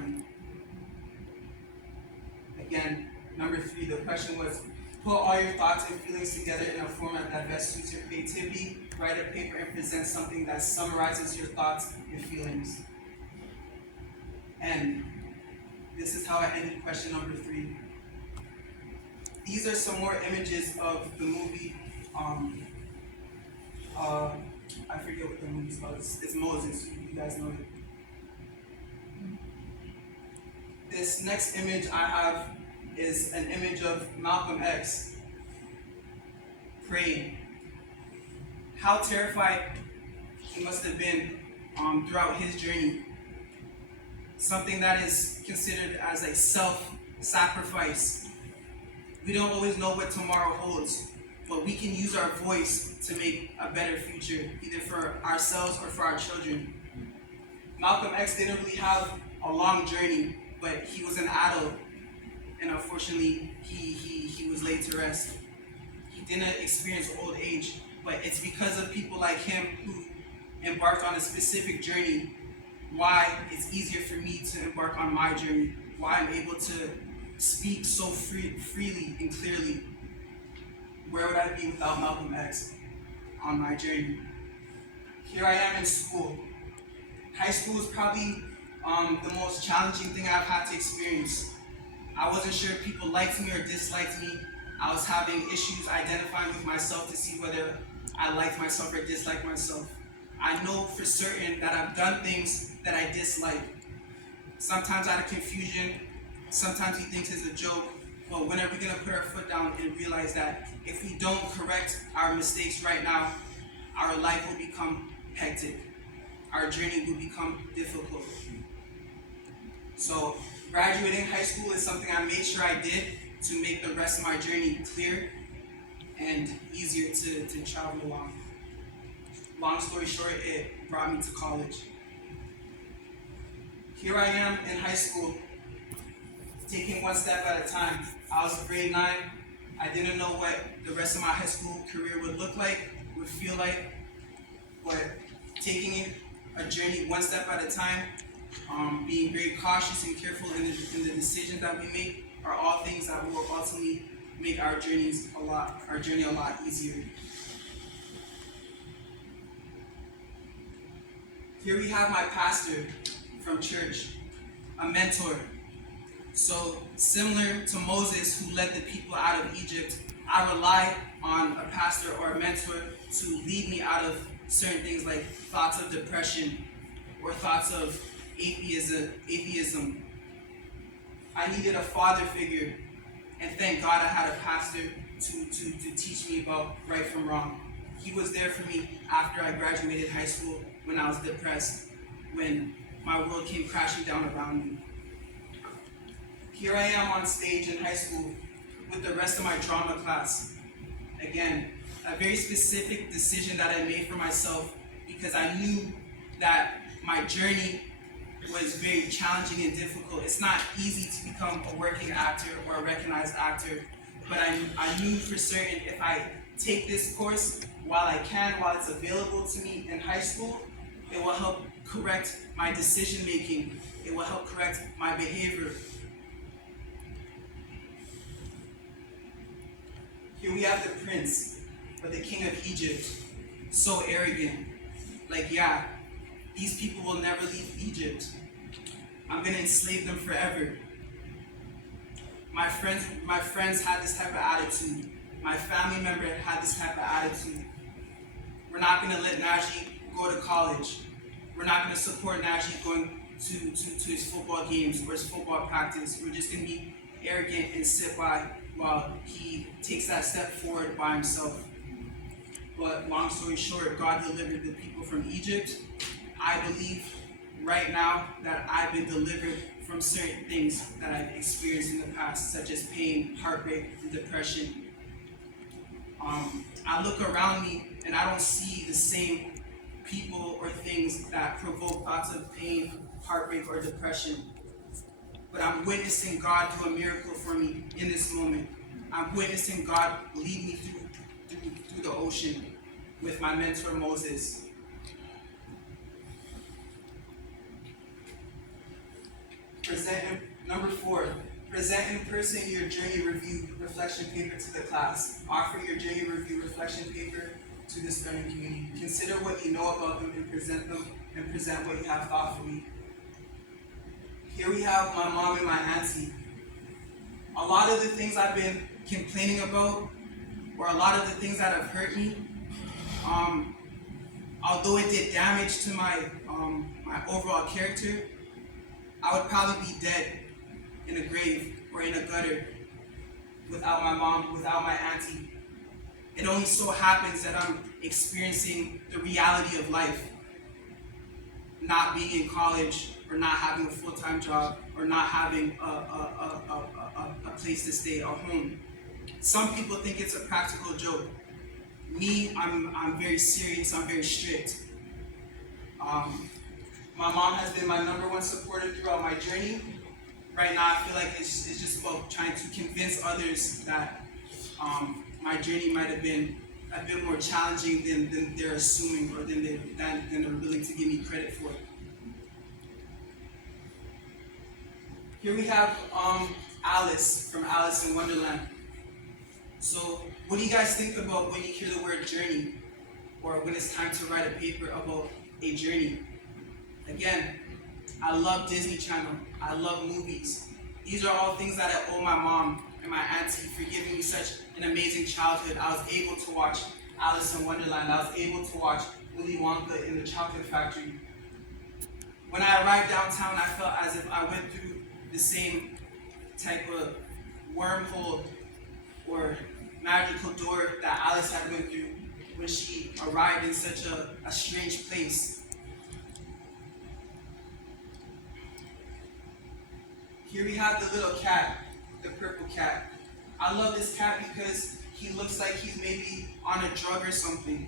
family. Again, number 3, the question was, put all your thoughts and feelings together in a format that best suits your creativity. Write a paper and present something that summarizes your thoughts and feelings. And this is how I ended question number 3. These are some more images of the movie. I forget what the movie's called. It's Moses. You guys know it. This next image I have is an image of Malcolm X praying. How terrified he must have been throughout his journey. Something that is considered as a self-sacrifice. We don't always know what tomorrow holds, but we can use our voice to make a better future, either for ourselves or for our children. Malcolm X didn't really have a long journey, but he was an adult, and unfortunately, he was laid to rest. He didn't experience old age, but it's because of people like him who embarked on a specific journey why it's easier for me to embark on my journey, why I'm able to speak so freely and clearly. Where would I be without Malcolm X on my journey? Here I am in school. High school is probably the most challenging thing I've had to experience. I wasn't sure if people liked me or disliked me. I was having issues identifying with myself to see whether I liked myself or disliked myself. I know for certain that I've done things that I dislike. Sometimes out of confusion, sometimes he thinks it's a joke, but when are we going to put our foot down and realize that if we don't correct our mistakes right now, our life will become hectic. Our journey will become difficult. So graduating high school is something I made sure I did to make the rest of my journey clear and easier to travel along. Long story short, it brought me to college. Here I am in high school, taking one step at a time. I was grade 9. I didn't know what the rest of my high school career would look like, would feel like, but taking a journey one step at a time, being very cautious and careful in the decisions that we make are all things that will ultimately make our journey a lot easier. Here we have my pastor from church, a mentor. So similar to Moses who led the people out of Egypt, I rely on a pastor or a mentor to lead me out of certain things like thoughts of depression or thoughts of atheism. I needed a father figure, and thank God I had a pastor to teach me about right from wrong. He was there for me after I graduated high school when I was depressed, when my world came crashing down around me. Here I am on stage in high school with the rest of my drama class. Again, a very specific decision that I made for myself because I knew that my journey was very challenging and difficult. It's not easy to become a working actor or a recognized actor, but I knew for certain if I take this course while I can, while it's available to me in high school, it will help correct my decision making. It will help correct my behavior. Here we have the prince, or the king of Egypt, so arrogant. Like, yeah, these people will never leave Egypt. I'm gonna enslave them forever. My friends had this type of attitude. My family member had this type of attitude. We're not gonna let Najee go to college. We're not gonna support Najee going to his football games or his football practice. We're just gonna be arrogant and sit by while he takes that step forward by himself. But long story short, God delivered the people from Egypt. I believe right now that I've been delivered from certain things that I've experienced in the past, such as pain, heartbreak, and depression. I look around me and I don't see the same people or things that provoke thoughts of pain, heartbreak, or depression. But I'm witnessing God do a miracle for me in this moment. I'm witnessing God lead me through the ocean with my mentor Moses. Number 4, present in person your journey review reflection paper to the class. Offer your journey review reflection paper to the learning community. Consider what you know about them and present what you have thoughtfully. Here we have my mom and my auntie. A lot of the things I've been complaining about, or a lot of the things that have hurt me, although it did damage to my overall character, I would probably be dead in a grave or in a gutter without my mom, without my auntie. It only so happens that I'm experiencing the reality of life, not being in college, or not having a full-time job, or not having a place to stay, a home. Some people think it's a practical joke. Me, I'm very serious, I'm very strict. My mom has been my number one supporter throughout my journey. Right now, I feel like it's just about trying to convince others that my journey might have been a bit more challenging than they're assuming, or than they're willing to give me credit for. Here we have Alice from Alice in Wonderland. So, what do you guys think about when you hear the word journey, or when it's time to write a paper about a journey? Again, I love Disney Channel. I love movies. These are all things that I owe my mom and my auntie for giving me such an amazing childhood. I was able to watch Alice in Wonderland. I was able to watch Willy Wonka in the Chocolate Factory. When I arrived downtown, I felt as if I went through the same type of wormhole or magical door that Alice had went through when she arrived in such a strange place. Here we have the little cat, the purple cat. I love this cat because he looks like he's maybe on a drug or something.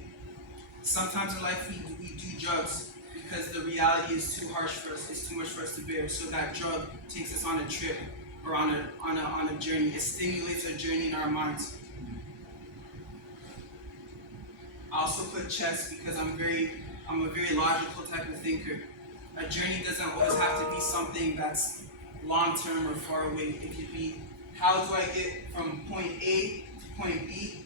Sometimes in life we do drugs because the reality is too harsh for us, it's too much for us to bear. So that drug takes us on a trip, or on a journey. It stimulates a journey in our minds. I also put chess because I'm a very logical type of thinker. A journey doesn't always have to be something that's long-term or far away. It could be, how do I get from point A to point B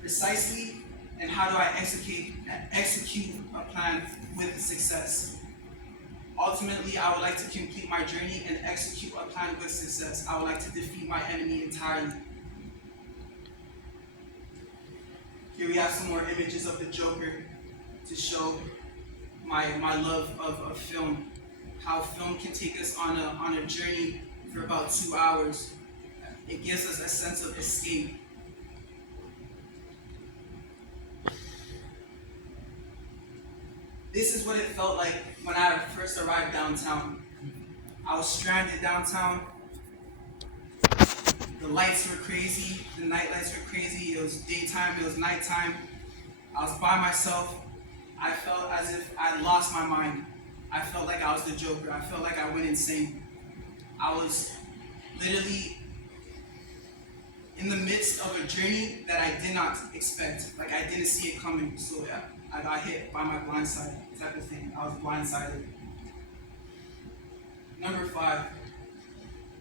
precisely, and how do I execute a plan with success? Ultimately, I would like to complete my journey and execute a plan with success. I would like to defeat my enemy entirely. Here we have some more images of the Joker to show my love of film. How film can take us on a journey for about 2 hours. It gives us a sense of escape. This is what it felt like when I first arrived downtown. I was stranded downtown. The lights were crazy, the night lights were crazy. It was daytime, it was nighttime. I was by myself. I felt as if I lost my mind. I felt like I was the Joker. I felt like I went insane. I was literally in the midst of a journey that I did not expect. Like, I didn't see it coming. So yeah, I got hit by my blind side type of thing. I was blindsided. Number 5.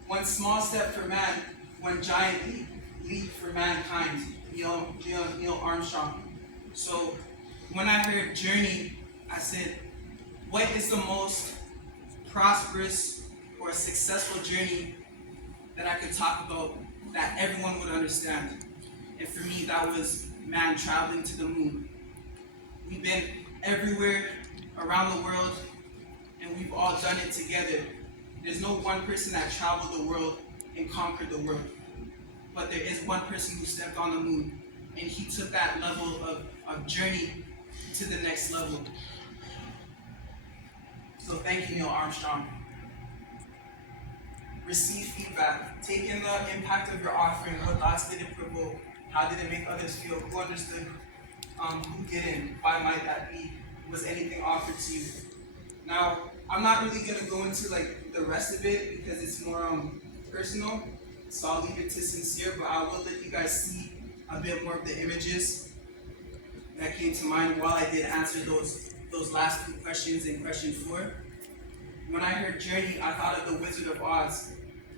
One small step for man, one giant leap for mankind. Neil Armstrong. So when I heard journey, I said, what is the most prosperous or successful journey that I could talk about that everyone would understand? And for me, that was man traveling to the moon. We've been everywhere around the world, and we've all done it together. There's no one person that traveled the world and conquered the world. But there is one person who stepped on the moon, and he took that level of journey to the next level. So thank you, Neil Armstrong. Receive feedback. Take in the impact of your offering. What thoughts did it provoke? How did it make others feel? Who understood? Who didn't? Why might that be? Was anything offered to you? Now, I'm not really going to go into like the rest of it because it's more personal. So I'll leave it to Sincere, but I will let you guys see a bit more of the images that came to mind while I did answer those last 2 questions in question 4. When I heard Journey, I thought of The Wizard of Oz.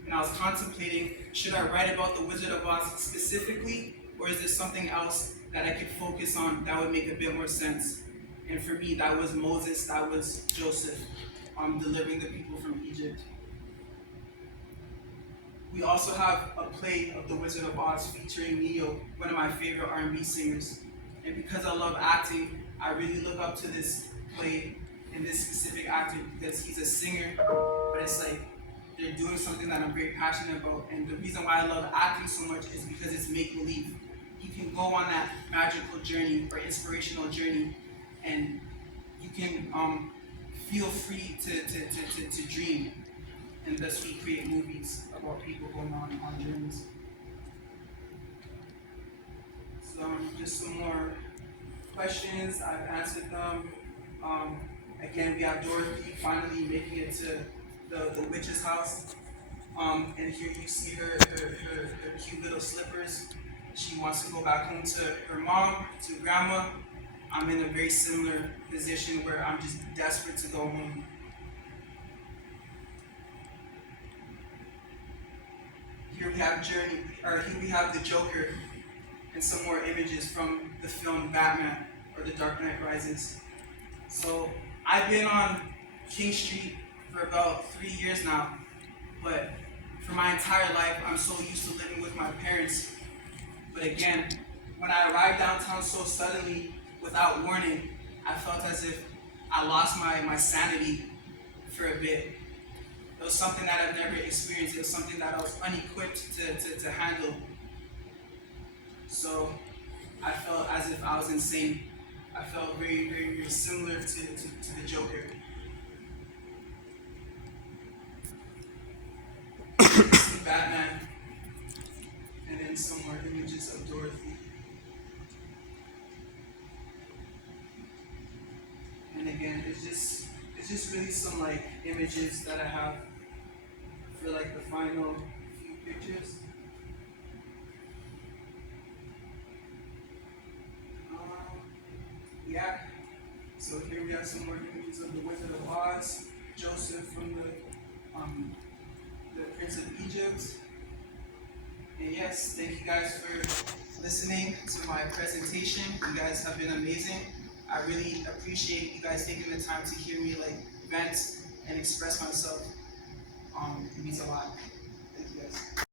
And I was contemplating, should I write about The Wizard of Oz specifically, or is there something else that I could focus on that would make a bit more sense? And for me, that was Moses, that was Joseph, delivering the people from Egypt. We also have a play of The Wizard of Oz featuring Neo, one of my favorite R&B singers. And because I love acting, I really look up to this play and this specific actor because he's a singer, but it's like they're doing something that I'm very passionate about. And the reason why I love acting so much is because it's make-believe. You can go on that magical journey or inspirational journey, and you can feel free to dream. And thus we create movies about people going on journeys. So just some more questions. I've answered them. Again, we have Dorothy finally making it to the witch's house. And here you see her cute little slippers. She wants to go back home to her mom, to grandma. I'm in a very similar position where I'm just desperate to go home. Here we have here we have the Joker and some more images from the film Batman or The Dark Knight Rises. So I've been on King Street for about 3 years now, but for my entire life I'm so used to living with my parents. But again, when I arrived downtown so suddenly, without warning, I felt as if I lost my sanity for a bit. It was something that I've never experienced. It was something that I was unequipped to handle. So I felt as if I was insane. I felt very, very, very similar to the Joker. See Batman, and then some more images of Dorothy. And again, it's just really some like images that I have for like the final few pictures. Yeah. So here we have some more images of the Wizard of Oz, Joseph from the Prince of Egypt. And yes, thank you guys for listening to my presentation. You guys have been amazing. I really appreciate you guys taking the time to hear me like vent and express myself. It means a lot. Thank you guys.